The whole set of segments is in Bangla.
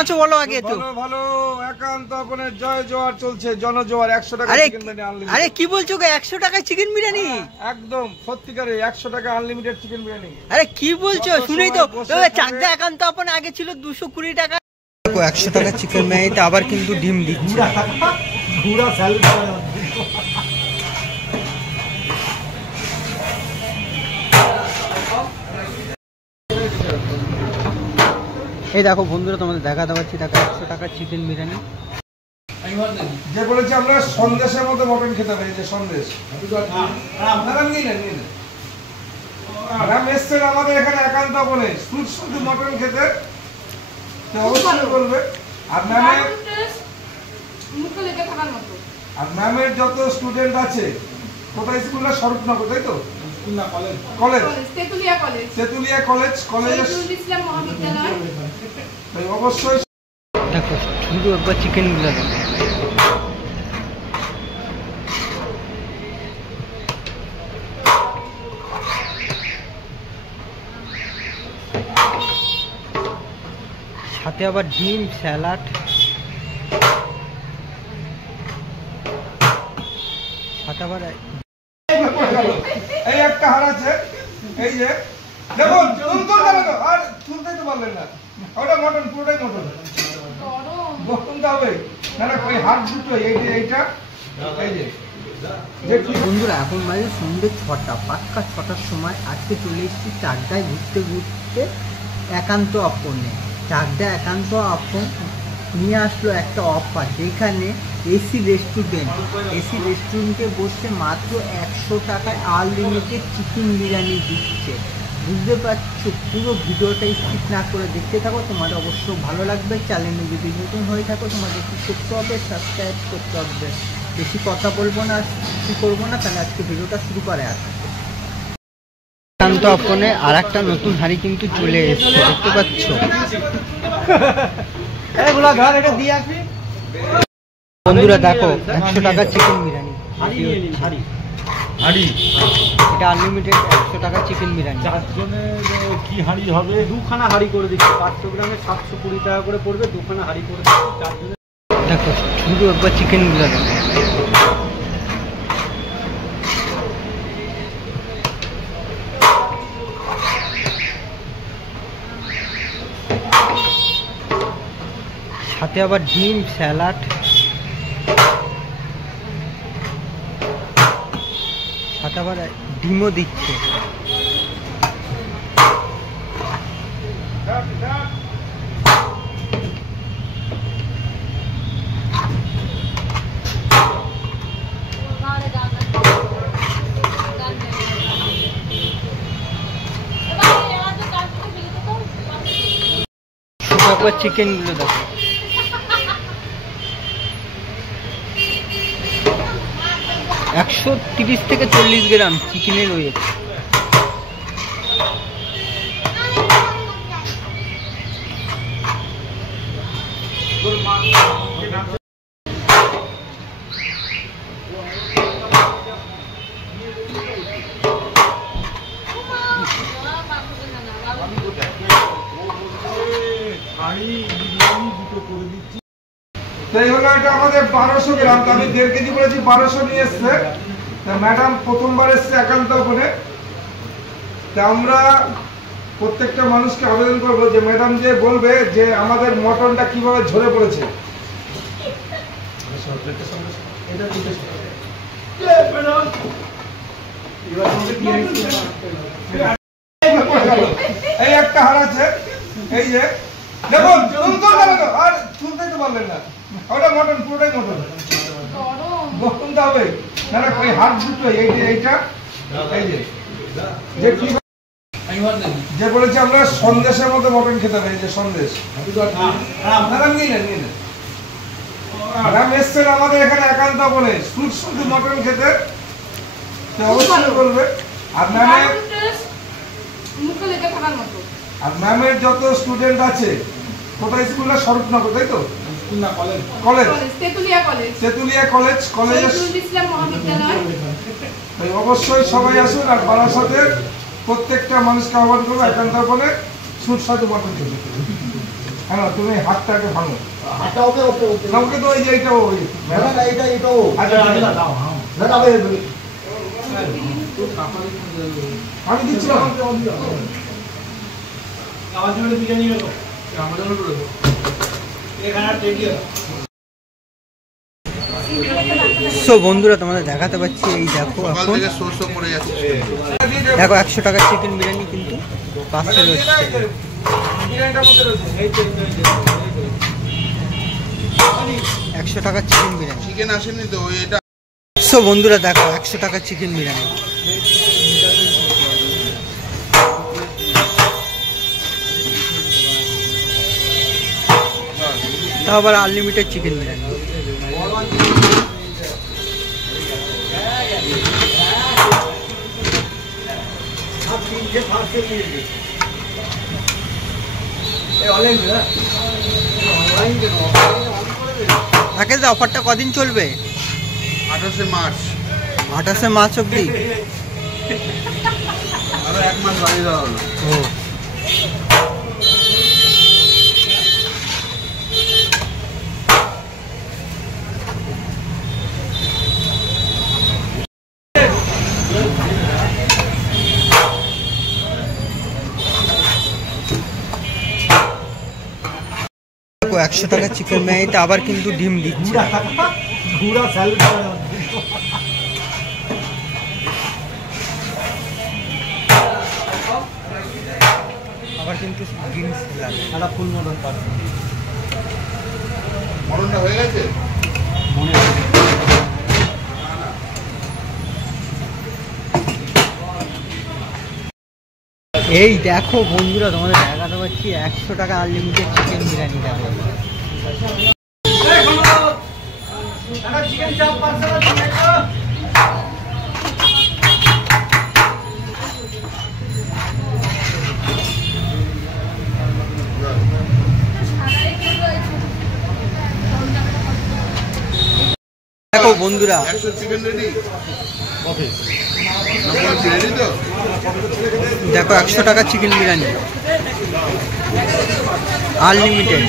আছো বলো আগে তো। ভালো ভালো, একান্ত আপনের জয় জোয়ার চলছে, জনজোয়ার। 100 টাকা চিকেন বিরিয়ানি আনলিমিটেড। আরে কি বলছো গো, 100 টাকায় চিকেন বিরিয়ানি? একদম সত্যিকারে 100 টাকা আনলিমিটেড চিকেন বিরিয়ানি। আরে কি বলছো, শুনেই তো চাকদা একান্ত আপন আগে ছিল 220 টাকা। দেখো 100 টাকা চিকেন বিরিয়ানিতে আবার কিন্তু ডিম দিচ্ছে। পুরো স্যালাড। এই দেখো বন্ধুরা, তোমাদের দেখাতে পাচ্ছি, দেখো 100 টাকার চিকেন বিরিয়ানি। যে বলেছি আমরা সন্দেশের মতো মটন খেতে হবে, যে সন্দেশ আপনারা নিয়ে নেন, নিয়ে নেন। ম্যাম এসছেন আমাদের এখানে একান্ত আপনে শুধু মটন খেতে, অবশ্যই বলবে। আর ম্যামের যত স্টুডেন্ট আছে, কোথায় স্কুল না স্বরূপনগর, তাই তো? কলেজ তেতুলিয়া কলেজ, অবশ্যই দেখো শুধু একবার চিকেন গুলো দেখো। সাথে আবার ডিম, স্যালাড, সাথে আবার এই একটা হার আছে, এই যে দেখুন আর তুলতে তো পারলেন না, ওটা মটন, পুরোটাই মটন বলতে হবে না না, ওই হাত দুটো এইটা এই যে। বন্ধুরা এখন বাজে সন্ধ্যে 6টা, পাক্কা 6টার সময়। আজকে চলে এসেছি চাকদায় ঘুরতে ঘুরতে একান্ত আপনে। চাকদা একান্ত আপন নিয়ে আসলো একটা অফার, যেখানে এসি রেস্টুরেন্টে বসে মাত্র 100 টাকায় আনলিমিটেড চিকেন বিরিয়ানি দিচ্ছে। বুঝতে পারছো, পুরো ভিডিওটা স্কিপ না করে দেখতে থাকো, তোমাদের অবশ্য ভালো লাগবে। চ্যানেলে যদি নতুন হয়ে থাকো তোমাদের কি করতে হবে, সাবস্ক্রাইব করতে হবে। বেশি কথা বলবো না, কি করবো না, তাহলে আজকে ভিডিওটা শুরু করে আসবে। একান্ত আপনে আর একটা নতুন হাঁড়ি কিন্তু চলে এসছে, দেখতে পাচ্ছ। বন্ধুরা দেখো 100 টাকার চিকেন বিরিয়ানি, এটা আনলিমিটেড 100 টাকার চিকেন বিরিয়ানি। 4 জনের কি হাঁড়ি হবে? 2খানা হাঁড়ি করে দিচ্ছি, 500 গ্রামে 720 টাকা করে পড়বে, 2খানা হাঁড়ি করে দিচ্ছি 4 জনের। দেখো শুধু একবার চিকেন গুলো দেখো। সাথে আবার ডিম, স্যালাড, সাথে আবার ডিমও দিচ্ছে। চিকেন গুলো দেখো। $130 থেকে 40 গ্রাম চিকেনের ওয়েট। তাই হলো এটা আমাদের 1200 গ্রাম, আমি 1.5 কেজি বলেছি, 1200 নিয়ে এসছে। ম্যাডাম প্রথমবার এসছে একান্ত করে, তা আমরা প্রত্যেকটা মানুষকে আবেদন করবো যে ম্যাডাম যে বলবে যে আমাদের মটনটা কিভাবে ঝরে পড়েছে। এই একটা হার আছে, এই যে দেখুন আর তুলতে তো পারলেন না, ওটা মটন, পুরোটাই মটন বলতে হবে না না, ওই হাত দুটো এইটা এই যে বলেছি আমরা সন্দেশের মতো মটন খেতে হবে, যে সন্দেশ আপনারা নিয়ে নেন, নিয়ে নেন। ম্যাম এসছেন আমাদের এখানে একান্ত আপনে শুধু মটন খেতে, অবশ্যই বলবে। আর ম্যামের যত স্টুডেন্ট আছে, কোথায় স্কুল না স্বরূপনগর, তাই তো? কলেজ তেতুলিয়া কলেজ, অবশ্যই সবাই আসুন। আর বারাসাতের প্রত্যেকটা মানুষকে আহ্বান করবো একান্ত আপনে সুস্বাদু মটন খেতে। হ্যাঁ তুমি হাতটাকে ভাঙো হাতটা ওকে ওকে ওকে আমাকে তো ওই যে এইটা ওই না না এটা ও আচ্ছা দাও না না আমি দিচ্ছিলাম আমার জন্য বিরিয়ানি হলো আমার জন্য করে দাও এখানে আর রেডি আছে। সো বন্ধুরা তোমাদের দেখাতে পাচ্ছি, এই দেখো এখন দেখো 100 টাকার চিকেন বিরিয়ানি কিন্তু পার্সেল হচ্ছে। বিরিয়ানিটা মধ্যে রয়েছে এই তো 100 টাকার চিকেন বিরিয়ানি। চিকেন আসেনি তো এটা। সো বন্ধুরা দেখো 100 টাকার চিকেন বিরিয়ানি। তা আবার আনলিমিটেড চিকেন বিরিয়ানি। রাকেশ দা, অফারটা কদিন চলবে? 28শে মার্চ। 28শে মার্চ অব্দি? আরো 1 মাস বাড়িয়ে দেওয়া হলো। ও দেখো 100 টাকার চিকেন বিরিয়ানিতে আবার কিন্তু ডিম দিচ্ছে। পুরা স্যালাড আবার কিন্তু ডিম স্যালাড। একটা ফুল মটন পার মরণটা হয়ে গেছে। মনে এই দেখো বন্ধুরা তোমাদের দেখাতে পাচ্ছি 100 টাকা আনলিমিটেড চিকেন বিরিয়ানি। দেখো চিকেন চাপ পার্সেল আছে দেখো বন্ধুরা 100 চিকেন রেডি। ওকে রেডি তো। দেখো 100 টাকা চিকেন বিরিয়ানি আনলিমিটেড।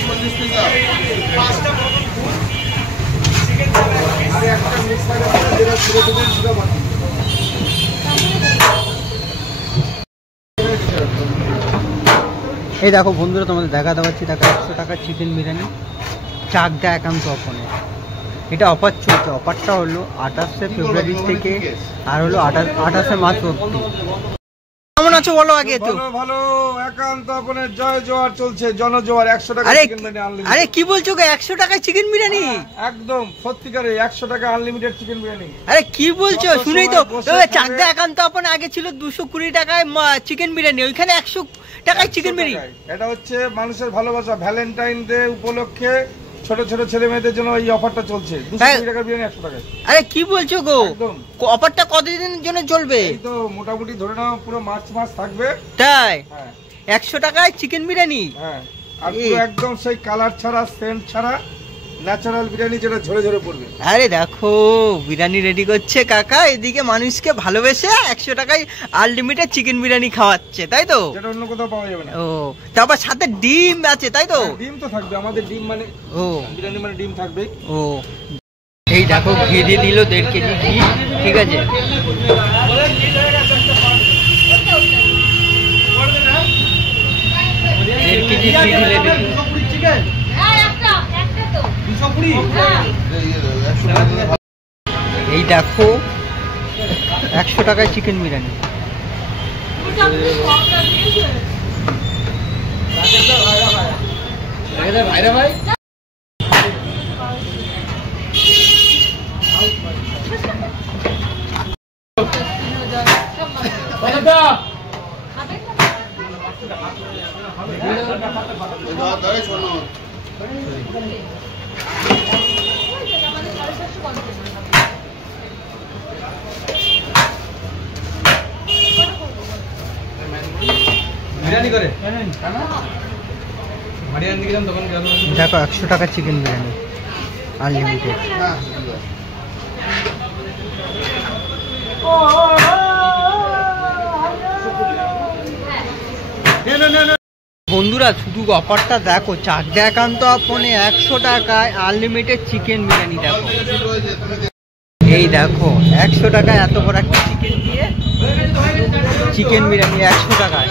এই দেখো বন্ধুরা তোমাদের দেখাতে পাচ্ছি, দেখো 100 টাকার চিকেন বিরিয়ানি চাকদা একান্ত অফারে। এটা অফার চলছে। অফারটা হলো 28শে ফেব্রুয়ারি থেকে আর হলো 28শে মার্চ অবধি। কেমন আছো বলো আগে তো? ভালো ভালো একান্ত আপনার জয় জোয়ার চলছে, জনজোয়ার। 100 টাকা আরে চিকেন বিরিয়ানি আনলিমিটেড। আরে কি বলছো গো, 100 টাকায় চিকেন বিরিয়ানি? একদম সত্যিকারে 100 টাকা আনলিমিটেড চিকেন বিরিয়ানি। আরে কি বলছো, কত শুনেই তো সময় বসে চাকদা খাবে। একান্ত আপন আগে ছিল 220 টাকায় চিকেন বিরিয়ানি, ওইখানে 100 টাকায় চিকেন 100 বিরিয়ানি। টাকায়। এটা হচ্ছে মানুষের ভালোবাসা। ভ্যালেন্টাইন ডে উপলক্ষে ছোট ছোট ছেলে মেয়েদের জন্য এই অফারটা চলছে। 220 টাকার বিরিয়ানি 100 টাকায়। আরে কি বলছো গো, একদম। অফারটা কতদিনের জন্য চলবে? এই তো মোটামুটি ধরে নাও পুরো মার্চ মাস থাকবে। তাই হ্যাঁ 100 টাকায় চিকেন বিরিয়ানি? হ্যাঁ। আর পুরো একদম সেই কালার ছাড়া সেন্ট ছাড়া ন্যাচারাল বিরিয়ানি, যেটা ঝরে ঝরে পড়বে। আরে দেখো বিরিয়ানি রেডি করছে কাকা, এদিকে মানুষকে ভালোবেসে 100 টাকায় আনলিমিটেড চিকেন বিরিয়ানি খাওয়াচ্ছে, তাই তো? যেটা অন্য কোথাও পাওয়া যাবে না। ও তারপর সাথে ডিম আছে, তাই তো? হ্যাঁ, ডিম তো থাকবে। আমাদের ডিম মানে ও বিরিয়ানি মানে ডিম থাকবে। ও এই দেখো ঘি দিয়ে দিল 1.5 কেজি ঘি, ঠিক আছে? 1.5 কেজি ঘি দিলে দেখি। চিকেন একটা তো 220 এই দেখো 100 টাকায় চিকেন বিরিয়ানি। ভাইরা ভাই দাঁড়াই শোনো। বিরিয়ানি করে মারিয়ান দিকে যান দোকান গেল। দেখো 100 টাকা চিকেন বিরিয়ানি আনলিমিটেড। হ্যাঁ বন্ধুরা শুধু অফারটা দেখো, চাকদা একান্ত আপনে 100 টাকায় আনলিমিটেড চিকেন বিরিয়ানি। দেখো এই দেখো 100 টাকায় এত বড় একটা চিকেন দিয়ে চিকেন বিরিয়ানি 100 টাকায়।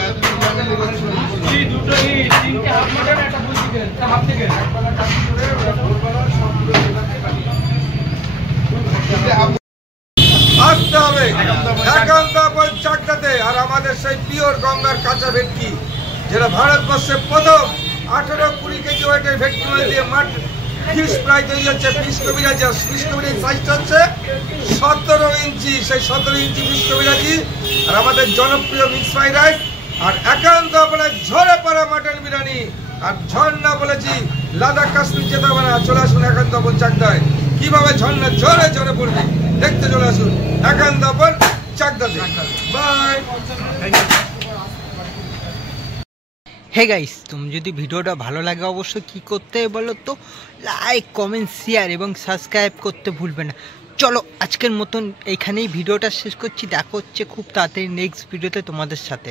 আসতে হবে একান্ত আপন চাকদাতে। আর আমাদের সেই পিওর গঙ্গার কাঁচা ভেটকি, যেটা ভারতবর্ষে প্রথম 18-20 কেজি ওয়েটের ভেটকি মাছ দিয়ে মাঠ ফিশ ফ্রাই তৈরি হচ্ছে। ফিশ কবিরাজি, আর ফিশ কবিরাজি সাইজটা হচ্ছে 17 ইঞ্চি। সেই 17 ইঞ্চি ফিশ কবিরাজি, আর আমাদের জনপ্রিয় মিক্স ফ্রাইড রাইস, আর একান্ত আপনার ঝরে পড়া মাটন বিরিয়ানি। আর ঝর্ণা বলেছি, লাদাখ কাশ্মীর যেতে হবে না, চলে আসুন একান্ত আপন চাকদায়। কিভাবে ঝর্ণা ঝরে ঝরে পড়বে দেখতে চলে আসুন একান্ত আপন চাকদাতে। বাই। হে গাইস, তুমি যদি ভিডিওটা ভালো লাগে অবশ্যই কি করতে হবে বলো তো, লাইক কমেন্ট শেয়ার এবং সাবস্ক্রাইব করতে ভুলবে না। চলো আজকের মতন এইখানেই ভিডিওটা শেষ করছি, দেখা হচ্ছে খুব তাড়াতাড়ি নেক্সট ভিডিওতে তোমাদের সাথে।